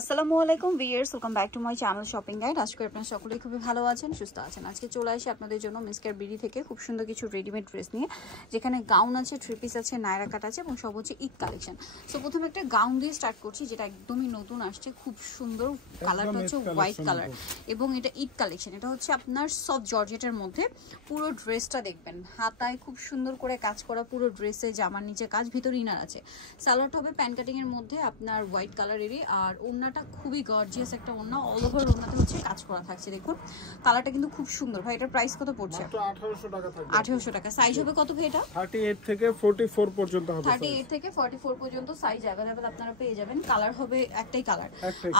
আসসালামু আলাইকুম viewers, welcome back to my channel shopping guide. আজকে আপনারা সকলেই খুবই ভালো আছেন, সুস্থ আছেন। আজকে চলে আসি আপনাদের জন্য মিসকের বিডি থেকে খুব সুন্দর কিছু রেডিমেড ড্রেস নিয়ে, যেখানে গাউন আছে, থ্রি পিস আছে, নায়রা কাট আছে এবং সব হচ্ছে ঈদ কালেকশন। সো প্রথমে একটা গাউন দিয়ে স্টার্ট করছি, যেটা একদমই নতুন আসছে, খুব সুন্দর। কালারটা হচ্ছে হোয়াইট কালার এবং এটা ঈদ কালেকশন। এটা হচ্ছে আপনার সফট জর্জেটের মধ্যে। পুরো ড্রেসটা দেখবেন, হাতায় খুব সুন্দর করে কাজ করা, পুরো ড্রেসে জামার নিচে কাজ, ভিতরে ইনার আছে। সালোয়ারটা হবে প্যান কাটিং এর মধ্যে আপনার হোয়াইট কালারেরই, আর ওড়নাটা খুবই গর্জিয়াস একটা ওড়না, অল ওভার ওড়নাতে হচ্ছে কাজ করা থাকছে। দেখুন কালারটা কিন্তু খুব সুন্দর। ভাই এটার প্রাইস কত পড়ছে? মাত্র 1800 টাকা থাকবে। 1800 টাকা। সাইজ হবে কত ভাই এটা? 38 থেকে 44 পর্যন্ত হবে। 38 থেকে 44 পর্যন্ত সাইজ अवेलेबल আপনারা পেয়ে যাবেন। কালার হবে একটাই কালার।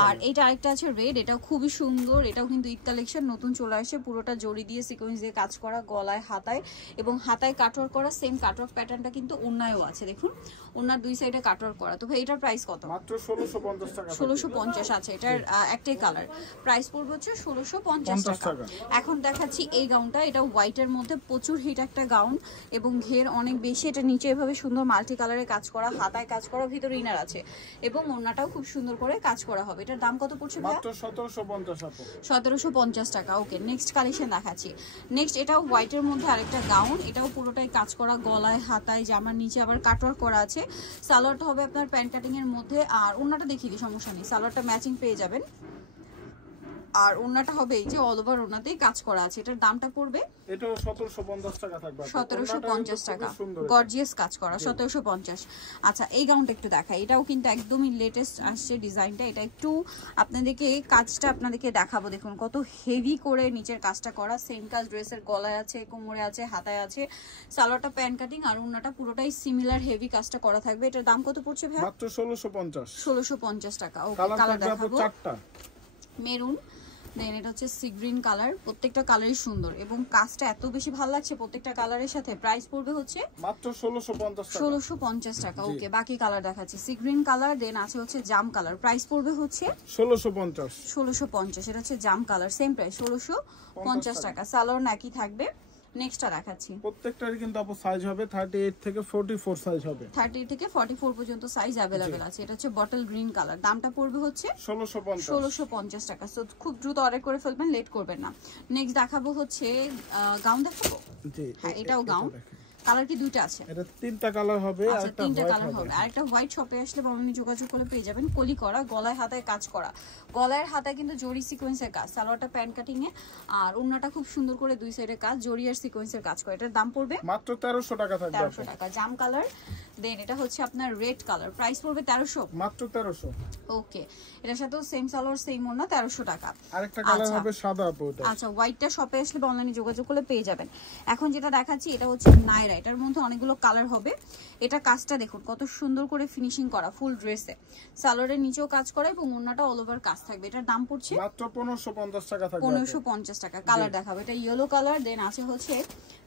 আর এইটা আরেকটা আছে রেড, এটাও খুবই সুন্দর। এটাও কিন্তু ঈদ কালেকশন, নতুন চলে আসে। পুরোটা জড়ি দিয়ে সিকোয়েন্স দিয়ে কাজ করা, গলায় হাতায় এবং হাতায় কাটওয়ার্ক করা। সেম কাটওয়ার্ক প্যাটার্নটা কিন্তু ওড়নায়ও আছে। দেখুন ওড়নার দুই সাইডে কাটওয়ার্ক করা। তো ভাই এটার প্রাইস কত? মাত্র 1650 টাকা। 1650 আছে। এটার একটাই কালার, প্রাইস পড়বে হচ্ছে 1650 টাকা। এখন দেখাচ্ছি এই গাউনটা। এটা হোয়াইটের মধ্যে প্রচুর হিট একটা গাউন এবং ঘের অনেক বেশি। এটা নিচে এভাবে সুন্দর মাল্টি কালারে কাজ করা, হাতায় কাজ করা, ভিতরে ইনার আছে এবং ওড়নাটাও খুব সুন্দর করে কাজ করা হবে। এটার দাম কত পড়ছে? মাত্র 1750 আপু। 1750 টাকা। ওকে, নেক্সট কালেকশন দেখাচ্ছি। নেক্সট এটাও হোয়াইটের মধ্যে আরেকটা গাউন। এটাও পুরোটাই কাজ করা, গলায় হাতায় জামার নিচে আবার কাটওয়ার্ক করা আছে। সালোয়ারটা হবে আপনার প্যান্ট কাটিং এর মধ্যে, আর ওড়নাটা দেখিয়ে দিই, সমস্যা নেই, সালোয়ারটা ম্যাচিং পেয়ে যাবেন। আর ওড়নাটা হবে এই যে অল ওভার ওড়নাতেই কাজ করা আছে। এটার দামটা পড়বে এটাও 1750 টাকা থাকবে। 1750 টাকা, গর্জিয়াস কাজ করা, 1750। আচ্ছা এই গাউনটা একটু দেখাই। এটাও কিন্তু একদমই লেটেস্ট আসছে ডিজাইনটা। এটা একটু আপনাদেরকে কাজটা আপনাদেরকে দেখাবো। দেখুন কত হেভি করে নিচের কাজটা করা। সেম কাজ ড্রেসের গলায় আছে, কোমরে আছে, হাতায় আছে। সালোয়ারটা প্যান কাটিং আর ওড়নাটা পুরোটাই সিমিলার হেভি কাজটা করা থাকবে। এটার দাম কত পড়ছে ভাই? মাত্র 1650। 1650 টাকা। ওকে, কালার দেখাবো। চারটা মেরুন, দেন এটা হচ্ছে সি গ্রিন কালার। প্রত্যেকটা কালারই সুন্দর এবং কাজটা এত বেশি ভালো লাগছে প্রত্যেকটা কালারের সাথে। প্রাইস পড়বে হচ্ছে মাত্র 1650 টাকা। 1650 টাকা। ওকে, বাকি কালার দেখাচ্ছি। সি গ্রিন কালার, দেন আছে হচ্ছে জাম কালার। প্রাইস পড়বে হচ্ছে 1650। 1650। এটা হচ্ছে জাম কালার, সেম প্রাইস 1650 টাকা। সালোয়ার নাকি থাকবে। নেক্সটটা দেখাচ্ছি। প্রত্যেকটারই কিন্তু আপু সাইজ হবে 38 থেকে 44 সাইজ হবে। 38 থেকে 44 পর্যন্ত সাইজ अवेलेबल আছে। এটা হচ্ছে বটল গ্রিন কালার। দামটা পড়বে হচ্ছে 1650 টাকা। সো খুব দ্রুত অর্ডার করে ফেলবেন, লেট করবেন না। নেক্সট দেখাবো হচ্ছে গাউন দেখাবো। জি, হ্যাঁ এটাও গাউন। কালার কি দুইটা আছে? এটা তিনটা কালার হবে। আর একটা তিনটা কালার হবে। আর একটা হোয়াইট শপে আসলে আপনি যোগাযোগ করলে পেয়ে যাবেন। কলি করা, গলায় হাতায় কাজ করা, গলায় হাতায় কিন্তু জরি সিকোয়েন্সের কাজ। সালোয়ারটা প্যান্ট কাটিং এ আর ওড়নাটা খুব সুন্দর করে দুই সাইডে কাজ, জরি আর সিকোয়েন্সের কাজ করে। এটার দাম পড়বে মাত্র 1300 টাকা থাকবে। 1300 টাকা। জাম কালার, দেন এটা হচ্ছে আপনার রেড কালার। প্রাইস পড়বে 1300। মাত্র 1300। ওকে, এটার সাথেও সেম সালোয়ার সেম ওড়না, 1300 টাকা। আরেকটা কালার হবে সাদা আপু। এটা আচ্ছা, হোয়াইটটা শপে আসলে অনলাইনে যোগাযোগ করলে পেয়ে যাবেন। এখন যেটা দেখাচ্ছি এটা হচ্ছে নায়রা। এটার মধ্যে অনেকগুলো কালার হবে। এটা কাজটা দেখুন কত সুন্দর করে ফিনিশিং করা, ফুল ড্রেসে সালোয়ারের নিচেও কাজ করা এবং ওড়নাটা অল ওভার কাজ থাকবে। এটার দাম পড়ছে মাত্র 1550 টাকা থাকবে। 1550 টাকা। কালার দেখাবো। এটা ইয়েলো কালার, দেন আছে হচ্ছে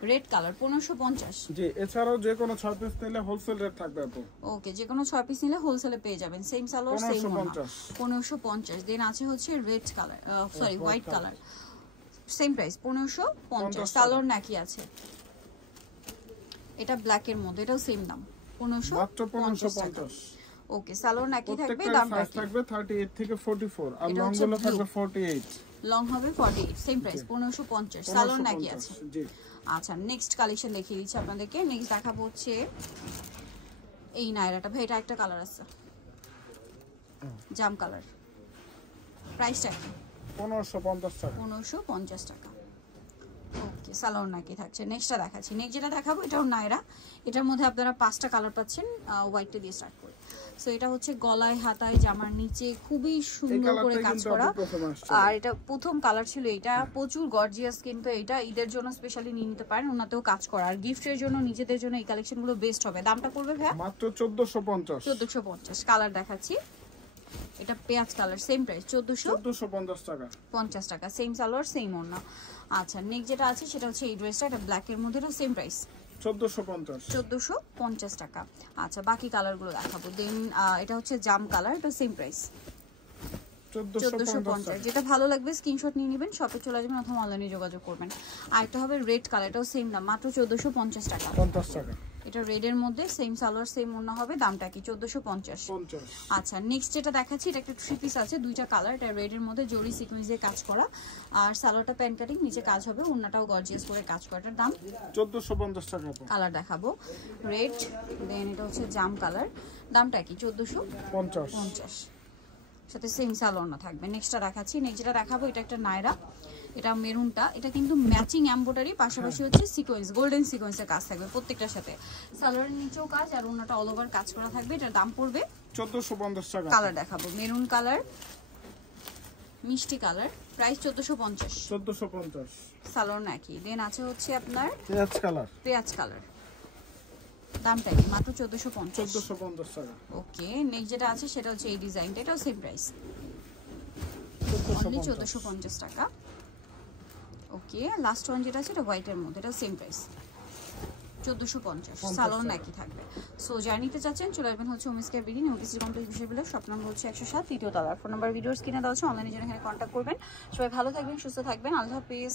রেড কালার। 1550। জি, এছাড়াও যে কোনো 6 পিস নিলে হোলসেল রেট থাকবে আপু। ওকে, যে কোনো 6 পিস নিলে হোলসেলে পেয়ে যাবেন। সেম সালোয়ার সেম ওড়না, 1550। দেন আছে হচ্ছে red colour, sorry white colour, same price 1550। Salwar নাকি আছে। এটা ব্ল্যাক এর মধ্যে, এটাও সেম দাম, 1550। ওকে, সালোয়ার নাকি থাকবে, দাম থাকবে 38 থেকে 44 আর লং গুলো থাকবে 48। লং হবে 48, সেম প্রাইস 1550। সালোয়ার নাকি আছে। জি, আচ্ছা নেক্সট কালেকশন দেখিয়ে দিচ্ছি আপনাদেরকে। নেক্সট দেখাবো হচ্ছে এই নায়রাটা। ভাই এটা একটা কালার আছে, জাম কালার। প্রাইসটা কি? 1550 টাকা। 1550 টাকা। ওকে, সালোয়ার নাকি থাকছে। নেক্সটটা দেখাচ্ছি। নেক্সট যেটা দেখাবো এটাও নায়রা। এটার মধ্যে আপনারা 5টা কালার পাচ্ছেন, হোয়াইটটা দিয়ে স্টার্ট করে। সো এটা হচ্ছে গলায় হাতায় জামার নিচে খুবই সুন্দর করে কাজ করা। আর এটা প্রথম কালার ছিল। এটা প্রচুর গর্জিয়াস, কিন্তু এটা ঈদের জন্য স্পেশালি নিয়ে নিতে পারেন। ওনাতেও কাজ করা আর গিফটের জন্য, নিজেদের জন্য এই কালেকশনগুলো বেস্ট হবে। দামটা পড়বে ভাই মাত্র 1450। 1450। কালার দেখাচ্ছি। এটা পেঁয়াজ কালার, সেম প্রাইস 1450 টাকা। 50 টাকা। সেম সালোয়ার সেম ওড়না। আচ্ছা নেক্সট যেটা আছে সেটা হচ্ছে এই ড্রেসটা। এটা ব্ল্যাক এর মধ্যে, সেম প্রাইস 1450 টাকা। আচ্ছা বাকি কালারগুলো দেখাবো। দেন এটা হচ্ছে জাম কালার, এটা সেম প্রাইস 1450। যেটা ভালো লাগবে স্ক্রিনশট নিয়ে নেবেন, শপে চলে যাবেন অথবা অনলাইনে যোগাযোগ করবেন। আর একটা হবে রেড কালার, এটাও সেম দাম, মাত্র 1450 টাকা। 50 টাকা। এটা রেডের মধ্যে সেম সালোয়ার সেম ওড়না হবে, দামটা কি 1450। আচ্ছা নেক্সট যেটা দেখাচ্ছি, এটা একটা থ্রি পিস আছে, দুইটা কালার, এটা রেডের মধ্যে জরি সিকোয়েন্স দিয়ে কাজ করা, আর সালোয়ারটা প্যান কাটিং, নিচে কাজ হবে, ওড়নাটাও গর্জিয়াস করে কাজ করা। এটার দাম 1450 টাকা। কালার দেখাবো রেড, দেন এটা হচ্ছে জাম কালার, দামটা কি 1450, সাথে সেম সালোয়ার না থাকবে। নেক্সটটা দেখাচ্ছি, নেক্সট যেটা দেখাবো এটা একটা নায়রা, এটা মেরুনটা, এটা কিন্তু ম্যাচিং এমব্রয়ডারি, পাশাপাশি হচ্ছে সিকোয়েন্স, গোল্ডেন সিকোয়েন্সের কাজ থাকবে প্রত্যেকটার সাথে, সালোয়ারের নিচেও কাজ আর ওড়নাটা অল ওভার কাজ করা থাকবে। এটার দাম পড়বে 1450 টাকা। কালার দেখাবো মেরুন কালার, মিষ্টি কালার, প্রাইস 1450। সালোয়ার নাকি, দেন আছে হচ্ছে আপনার পেঁয়াজ কালার, দামটা কি মাত্র 1450 টাকা। ওকে নেক্সট যেটা আছে সেটা হচ্ছে এই ডিজাইনটা, এটাও সেম প্রাইস, অনলি 1450 টাকা। ওকে লাস্ট ওয়ান যেটা আছে এটা হোয়াইটের মধ্যে, এটাও সেম প্রাইস 1450, সালোয়ার নাকি থাকবে। সো যারা নিতে চাচ্ছেন চলে আসবেন হচ্ছে উমিসকেয়ার বিডি, নোটিসের কমপ্লিট বিষয় বলে শপ নাম্বার হচ্ছে 107 তৃতীয় তলা, ফোন নাম্বার ভিডিওর স্ক্রিনে দেওয়া আছে, অনলাইনে জন্য এখানে কন্ট্যাক্ট করবেন। সবাই ভালো থাকবেন, সুস্থ থাকবেন, আল্লাহ হাফেজ।